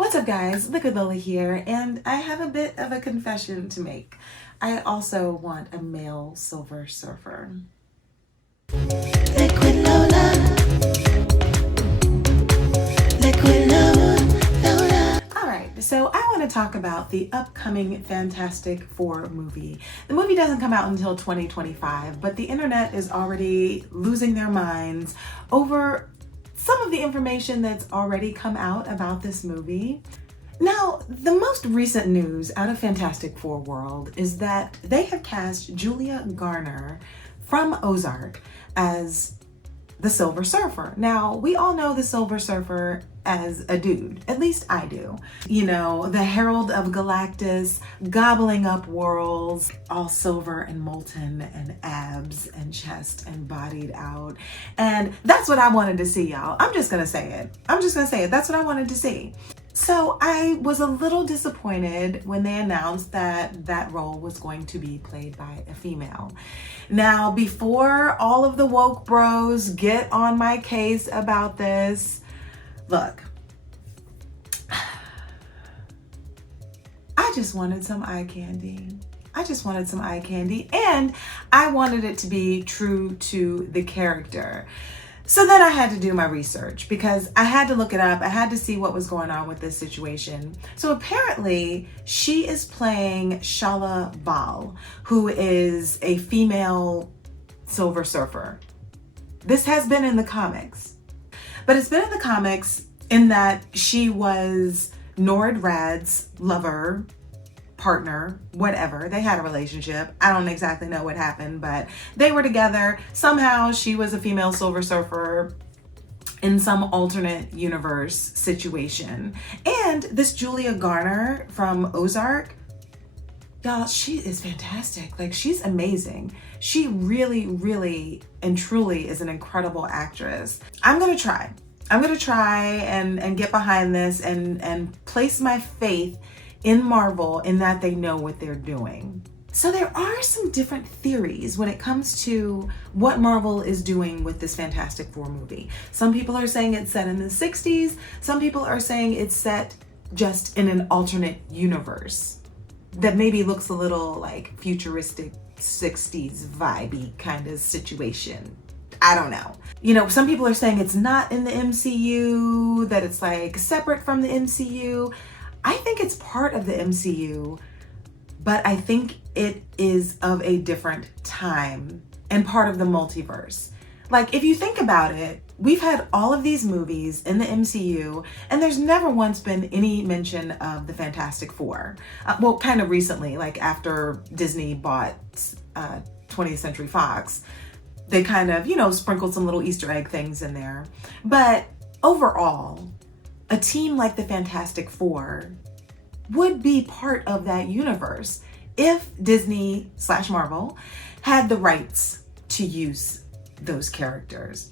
What's up guys, Liquid Lily here, and I have a bit of a confession to make. I also want a male Silver Surfer. Liquid Lola. Liquid Lola. Alright, so I want to talk about the upcoming Fantastic Four movie. The movie doesn't come out until 2025, but the internet is already losing their minds over some of the information that's already come out about this movie. Now, the most recent news out of Fantastic Four world is that they have cast Julia Garner from Ozark as the Silver Surfer. Now, we all know the Silver Surfer as a dude, at least I do. You know, the Herald of Galactus, gobbling up worlds, all silver and molten and abs and chest and bodied out. And that's what I wanted to see, y'all. I'm just gonna say it. That's what I wanted to see. So I was a little disappointed when they announced that that role was going to be played by a female. Now, before all of the woke bros get on my case about this, look, I just wanted some eye candy. And I wanted it to be true to the character. So then I had to do my research because I had to look it up. I had to see what was going on with this situation. So apparently she is playing Shalla-Bal, who is a female Silver Surfer. This has been in the comics, but it's been in the comics in that she was Norrin Radd's lover, partner, whatever. They had a relationship. I don't exactly know what happened, but they were together. Somehow she was a female Silver Surfer in some alternate universe situation. And this Julia Garner from Ozark, y'all, she is fantastic. Like, she's amazing. She really, really and truly is an incredible actress. I'm gonna try and get behind this and place my faith in Marvel in that they know what they're doing. So there are some different theories when it comes to what Marvel is doing with this Fantastic Four movie. Some people are saying it's set in the 60s. Some people are saying it's set just in an alternate universe that maybe looks a little like futuristic 60s vibey kind of situation. I don't know. You know, some people are saying it's not in the MCU, that it's like separate from the MCU. I think it's part of the MCU, but I think it is of a different time and part of the multiverse. Like, if you think about it, we've had all of these movies in the MCU, and there's never once been any mention of the Fantastic Four. Well, kind of recently, like after Disney bought 20th Century Fox, they kind of, you know, sprinkled some little Easter egg things in there. But overall, a team like the Fantastic Four would be part of that universe if Disney/Marvel had the rights to use those characters.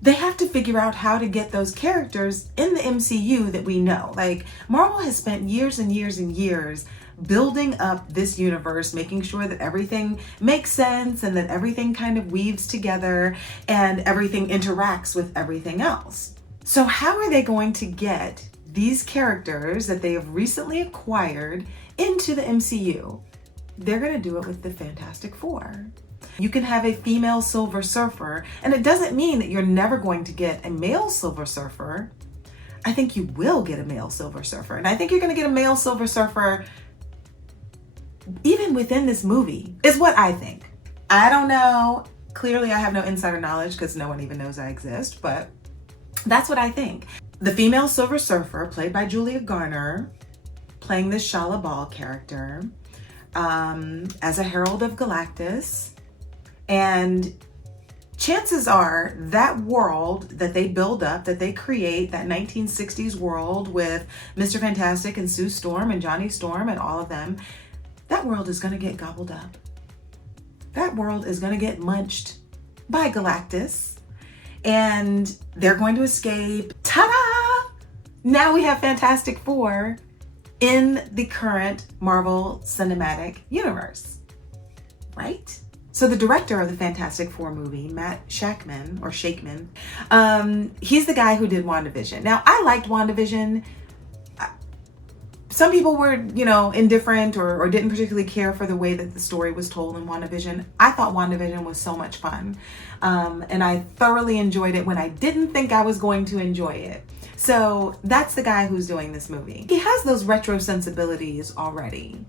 They have to figure out how to get those characters in the MCU that we know. Like, Marvel has spent years and years and years building up this universe, making sure that everything makes sense and that everything kind of weaves together and everything interacts with everything else. So how are they going to get these characters that they have recently acquired into the MCU? They're going to do it with the Fantastic Four. You can have a female Silver Surfer, and it doesn't mean that you're never going to get a male Silver Surfer. I think you will get a male Silver Surfer, and I think you're going to get a male Silver Surfer even within this movie, is what I think. I don't know. Clearly, I have no insider knowledge because no one even knows I exist, but that's what I think. The female Silver Surfer, played by Julia Garner, playing this Shalla-Bal character as a Herald of Galactus. And chances are that world that they build up, that they create, that 1960s world with Mr. Fantastic and Sue Storm and Johnny Storm and all of them, that world is going to get gobbled up. That world is going to get munched by Galactus. And they're going to escape. Ta-da! Now we have Fantastic Four in the current Marvel Cinematic Universe, right? So the director of the Fantastic Four movie, Matt Shakman, he's the guy who did WandaVision. Now, I liked WandaVision. Some people were, indifferent or didn't particularly care for the way that the story was told in WandaVision. I thought WandaVision was so much fun. And I thoroughly enjoyed it when I didn't think I was going to enjoy it. So that's the guy who's doing this movie. He has those retro sensibilities already.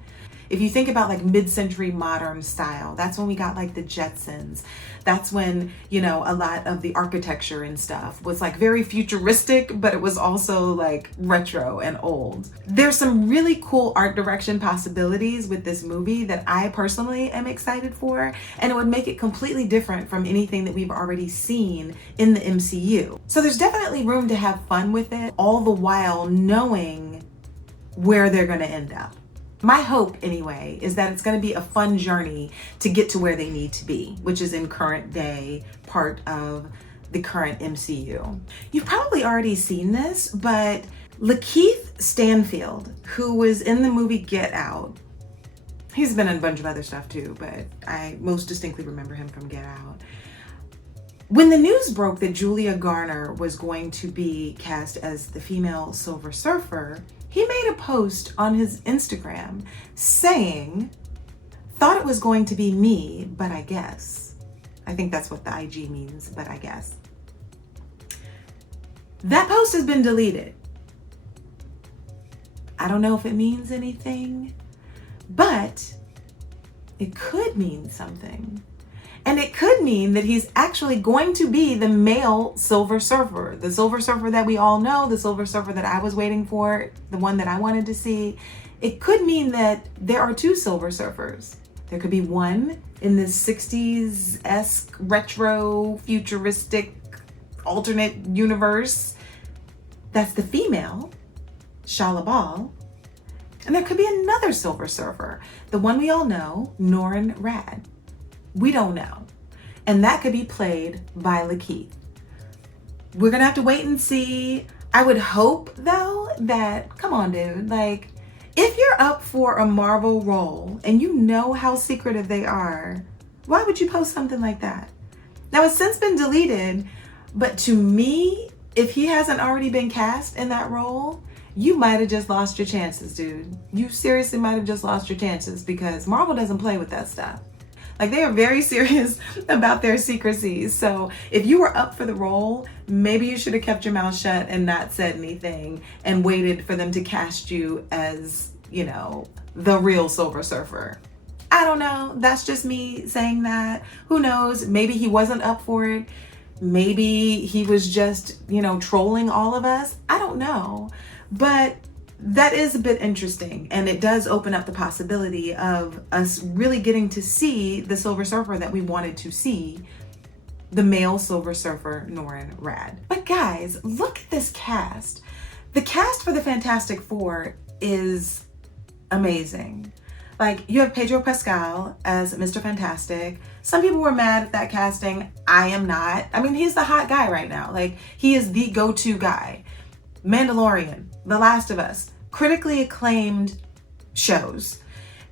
If you think about like mid-century modern style, that's when we got like the Jetsons. That's when, a lot of the architecture and stuff was like very futuristic, but it was also like retro and old. There's some really cool art direction possibilities with this movie that I personally am excited for, and it would make it completely different from anything that we've already seen in the MCU. So there's definitely room to have fun with it, all the while knowing where they're going to end up. My hope, anyway, is that it's going to be a fun journey to get to where they need to be, which is in current day part of the current MCU. You've probably already seen this, but Lakeith Stanfield, who was in the movie Get Out, he's been in a bunch of other stuff too, but I most distinctly remember him from Get Out. When the news broke that Julia Garner was going to be cast as the female Silver Surfer, he made a post on his Instagram saying, "Thought it was going to be me, but I guess." I think that's what the IG means, but I guess. That post has been deleted. I don't know if it means anything, but it could mean something. And it could mean that he's actually going to be the male Silver Surfer, the Silver Surfer that we all know, the Silver Surfer that I was waiting for, the one that I wanted to see. It could mean that there are two Silver Surfers. There could be one in this 60s-esque retro futuristic alternate universe that's the female, Shalla-Bal. And there could be another Silver Surfer, the one we all know, Norrin Radd. We don't know. And that could be played by Lakeith. We're gonna have to wait and see. I would hope though that, come on dude, like if you're up for a Marvel role and you know how secretive they are, why would you post something like that? Now it's since been deleted, but to me, if he hasn't already been cast in that role, you might have just lost your chances, dude. You seriously might have just lost your chances because Marvel doesn't play with that stuff. Like they are very serious about their secrecy. So if you were up for the role, maybe you should have kept your mouth shut and not said anything and waited for them to cast you as, the real Silver Surfer. I don't know. That's just me saying that. Who knows? Maybe he wasn't up for it. Maybe he was just, trolling all of us. I don't know. But that is a bit interesting, and it does open up the possibility of us really getting to see the Silver Surfer that we wanted to see, the male Silver Surfer, Norrin Radd. But guys, look at this cast. The cast for the Fantastic Four is amazing. Like, you have Pedro Pascal as Mr. Fantastic. Some people were mad at that casting. I am not. I mean, he's the hot guy right now. Like, he is the go-to guy. Mandolorian, The Last of Us, critically acclaimed shows.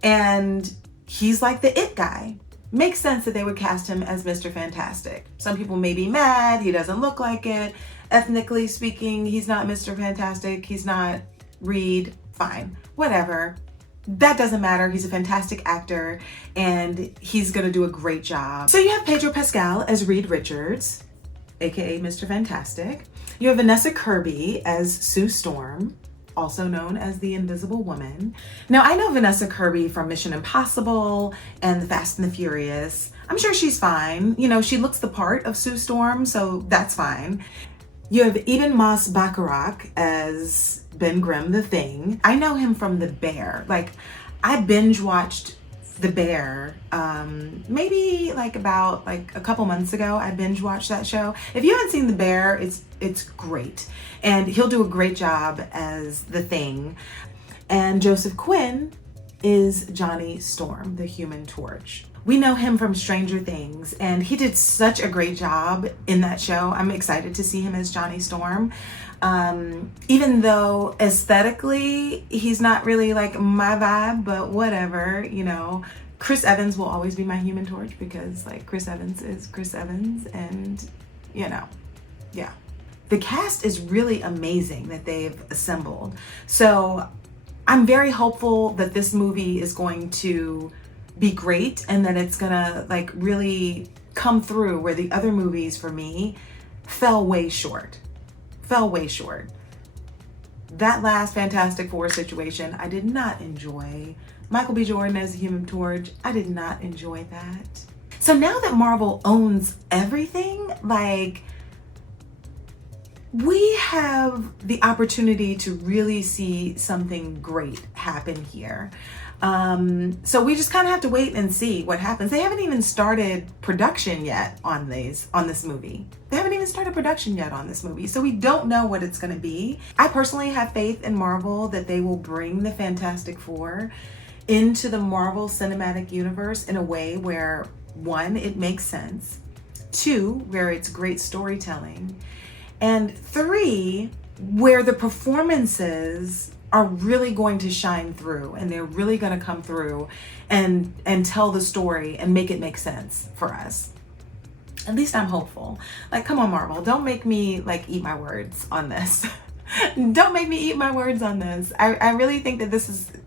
And he's like the it guy. Makes sense that they would cast him as Mr. Fantastic. Some people may be mad, he doesn't look like it. Ethnically speaking, he's not Mr. Fantastic, he's not Reed, fine, whatever. That doesn't matter, he's a fantastic actor and he's gonna do a great job. So you have Pedro Pascal as Reed Richards, aka Mr. Fantastic. You have Vanessa Kirby as Sue Storm, also known as the Invisible Woman. Now, I know Vanessa Kirby from Mission Impossible and The Fast and the Furious. I'm sure she's fine. She looks the part of Sue Storm, so that's fine. You have even Moss-Bachrach as Ben Grimm, the Thing. I know him from The Bear. Like, I binge watched The Bear, maybe about a couple months ago. I binge watched that show. If you haven't seen The Bear, it's great. And he'll do a great job as the Thing. And Joseph Quinn is Johnny Storm, the Human Torch. We know him from Stranger Things, and he did such a great job in that show. I'm excited to see him as Johnny Storm. Even though aesthetically, he's not really like my vibe, but whatever, Chris Evans will always be my Human Torch because Chris Evans is Chris Evans, and yeah. The cast is really amazing that they've assembled. So I'm very hopeful that this movie is going to be great and that it's gonna like really come through where the other movies for me fell way short. That last Fantastic Four situation, I did not enjoy. Michael B. Jordan as the Human Torch, I did not enjoy that. So now that Marvel owns everything, like, we have the opportunity to really see something great happen here. So we just kind of have to wait and see what happens. They haven't even started production yet on this movie. They haven't even started production yet on this movie. So we don't know what it's going to be. I personally have faith in Marvel that they will bring the Fantastic Four into the Marvel Cinematic Universe in a way where, one, it makes sense, two, where it's great storytelling, and three, where the performances are really going to shine through and they're really going to come through and tell the story and make it make sense for us. At least I'm hopeful. Like, come on, Marvel, don't make me like eat my words on this. Don't make me eat my words on this. I really think that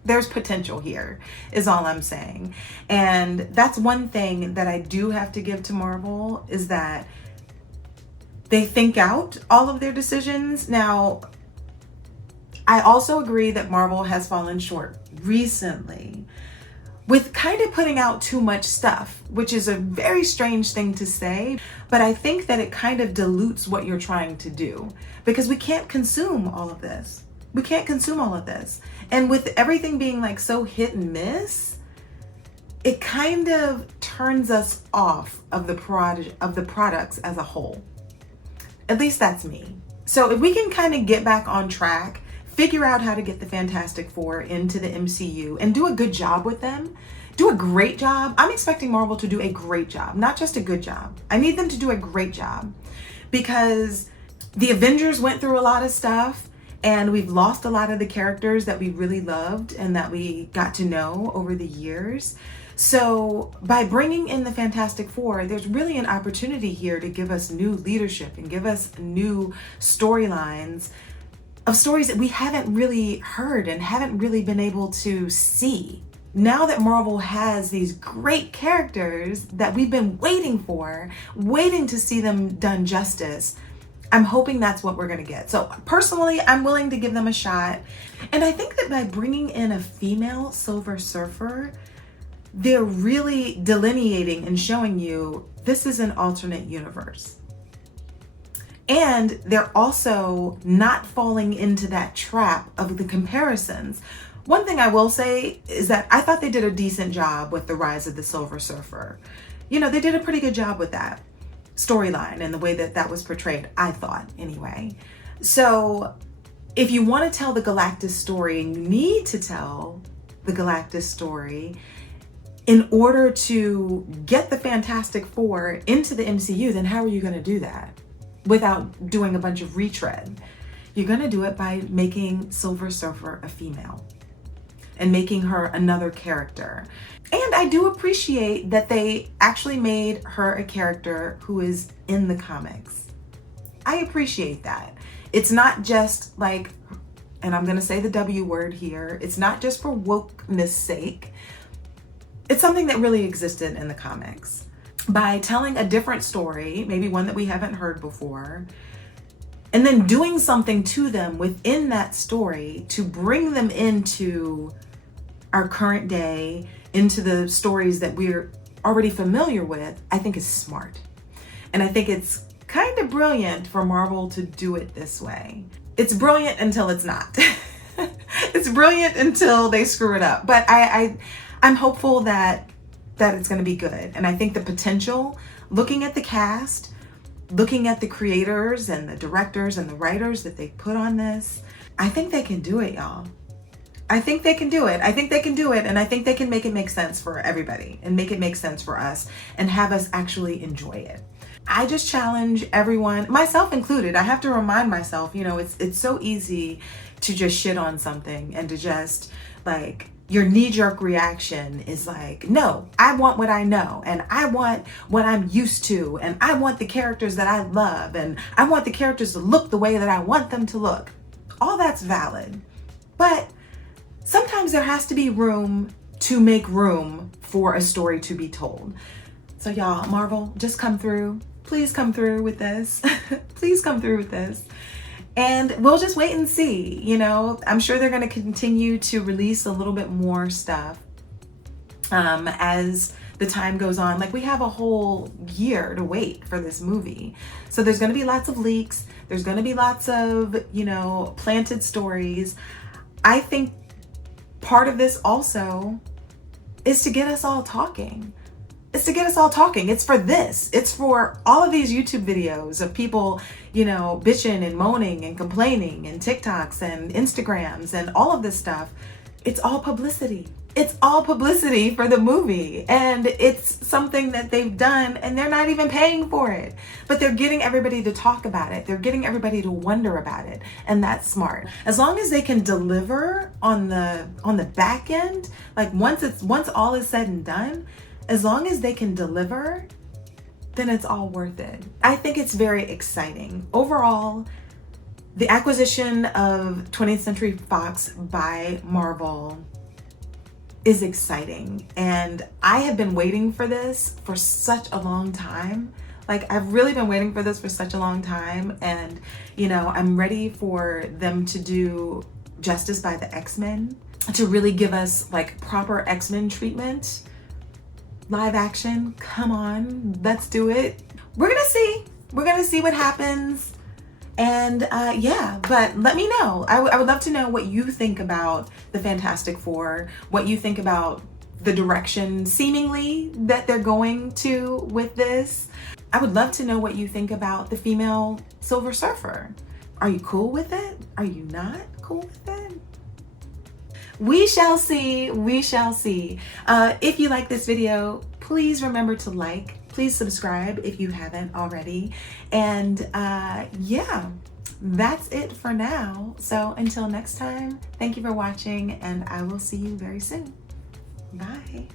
there's potential here, is all I'm saying. And that's one thing that I do have to give to Marvel, is that they think out all of their decisions. Now, I also agree that Marvel has fallen short recently with kind of putting out too much stuff, which is a very strange thing to say, but I think that it kind of dilutes what you're trying to do, because we can't consume all of this. We can't consume all of this. And with everything being like so hit and miss, it kind of turns us off of the products as a whole. At least that's me. So if we can kind of get back on track, figure out how to get the Fantastic Four into the MCU and do a good job with them, do a great job. I'm expecting Marvel to do a great job, not just a good job. I need them to do a great job, because the Avengers went through a lot of stuff and we've lost a lot of the characters that we really loved and that we got to know over the years. So by bringing in the Fantastic Four, there's really an opportunity here to give us new leadership and give us new storylines of stories that we haven't really heard and haven't really been able to see. Now that Marvel has these great characters that we've been waiting for, waiting to see them done justice, I'm hoping that's what we're gonna get. So personally, I'm willing to give them a shot. And I think that by bringing in a female Silver Surfer, they're really delineating and showing you this is an alternate universe. And they're also not falling into that trap of the comparisons. One thing I will say is that I thought they did a decent job with the Rise of the Silver Surfer. You know, they did a pretty good job with that storyline and the way that that was portrayed, I thought, anyway. So if you want to tell the Galactus story, and you need to tell the Galactus story in order to get the Fantastic Four into the MCU, then how are you going to do that without doing a bunch of retread? You're going to do it by making Silver Surfer a female and making her another character. And I do appreciate that they actually made her a character who is in the comics. I appreciate that. It's not just like, and I'm going to say the W word here, it's not just for wokeness sake. It's something that really existed in the comics. By telling a different story, maybe one that we haven't heard before, and then doing something to them within that story to bring them into our current day, into the stories that we're already familiar with, I think is smart. And I think it's kind of brilliant for Marvel to do it this way. It's brilliant until it's not. It's brilliant until they screw it up. But I'm hopeful that it's going to be good. And I think the potential, looking at the cast, looking at the creators and the directors and the writers that they put on this, I think they can do it, y'all. I think they can do it. I think they can do it. And I think they can make it make sense for everybody and make it make sense for us and have us actually enjoy it. I just challenge everyone, myself included. I have to remind myself, you know, it's so easy to just shit on something and to just like, your knee-jerk reaction is like, no, I want what I know, and I want what I'm used to, and I want the characters that I love, and I want the characters to look the way that I want them to look. All that's valid. But some sometimes there has to be room to make room for a story to be told. So y'all, Marvel, just come through. Please come through with this. Please come through with this. And we'll just wait and see. You know, I'm sure they're going to continue to release a little bit more stuff as the time goes on. Like, we have a whole year to wait for this movie. So there's going to be lots of leaks. There's going to be lots of, you know, planted stories. I think part of this also is to get us all talking. It's to get us all talking. It's for this. It's for all of these YouTube videos of people, you know, bitching and moaning and complaining, and TikToks and Instagrams and all of this stuff. It's all publicity. It's all publicity for the movie. And it's something that they've done and they're not even paying for it. But they're getting everybody to talk about it. They're getting everybody to wonder about it. And that's smart. As long as they can deliver on the back end, like once all is said and done, as long as they can deliver, then it's all worth it. I think it's very exciting. Overall, the acquisition of 20th Century Fox by Marvel is exciting. And I have been waiting for this for such a long time. Like, I've really been waiting for this for such a long time. And, you know, I'm ready for them to do justice by the X-Men, to really give us like proper X-Men treatment. Live action, come on, let's do it. We're gonna see what happens. And yeah, but let me know. I would love to know what you think about the Fantastic Four, what you think about the direction seemingly that they're going to with this. I would love to know what you think about the female Silver Surfer. Are you cool with it? Are you not cool with it? We shall see. We shall see. If you like this video, please remember to like. Please subscribe if you haven't already. And yeah, that's it for now. So until next time, thank you for watching, and I will see you very soon. Bye.